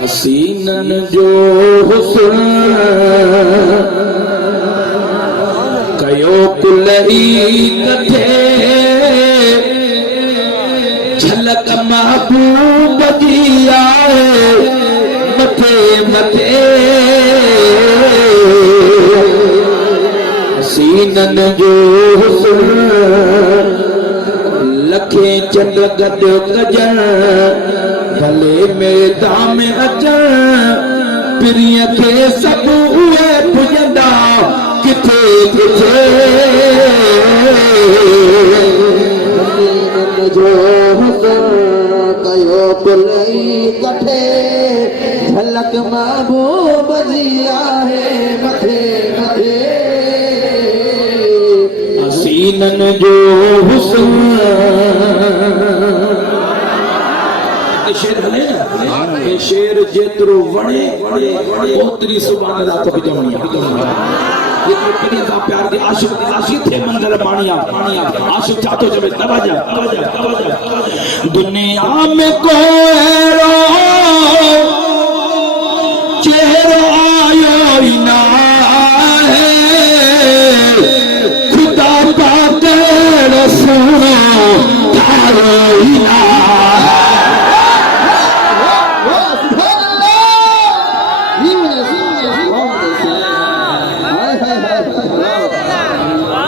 हसीनन जो हुस्न कयो कुलई कथे झलक महबूब दी आए मथे मथे हसीनन जो हुस्न लखे चंड गड कजन भले मैदान में अचन प्रिय खे सब उहे पुजंदा किथे किथे जो हुस्न कयो कुलई कथे झलक महबूब जी आहे मथे मथे हसीनन जो हुस्न शेर हले ना ये शेर जेतरो वणे ओतरी सुभान अल्लाह तो जमणी ये कने दा प्यार दे आशिक थे मंदर पानिया आशिक चातो जमे तवजा दुनिया में कोई चेहरा आयो ही ना है खुदा पाक रसूल तारो ही ना